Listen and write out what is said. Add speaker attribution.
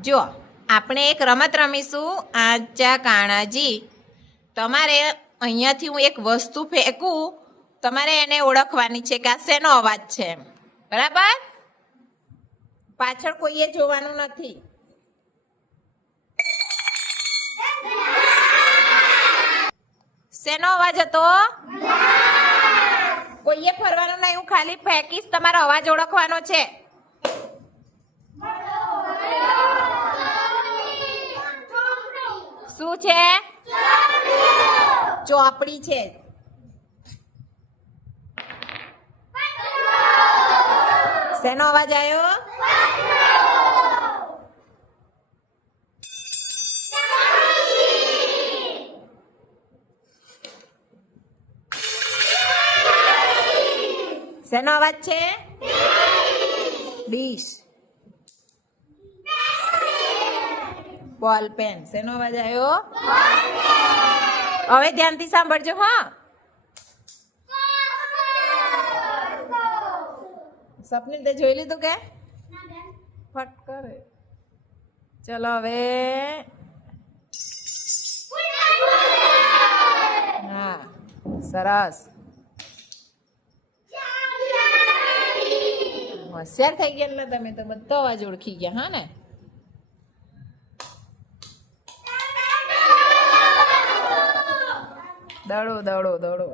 Speaker 1: જો, આપણે એક રમત રમીશું આચા કાણાજી. તમારે અહીંયાથી હું એક વસ્તુ ફેંકું, તમારે એને ઓળખવાની છે કે આ શેનો અવાજ છે બરાબર? પાછળ કોઈએ જોવાનું નથી. શેનો અવાજ હતો? કોઈએ ફરવાનું નહીં, હું ખાલી ફેંકીશ, તમારો અવાજ ઓળખવાનો છે. શું છે? ચોપડી છે. શેનો અવાજ આવ્યો શેનો અવાજ છે? ડીશ. બોલ પેન શેનો અવાજ આવ્યો હવે ધ્યાનથી સાંભળજો હા સપની તે જોઈ લીધું કે ફટ કરે ચલો હવે હા સરસ હોશિયાર થઈ ગયા તમે તો બધો અવાજ ઓળખી ગયા હા ને દડો દડો દડો.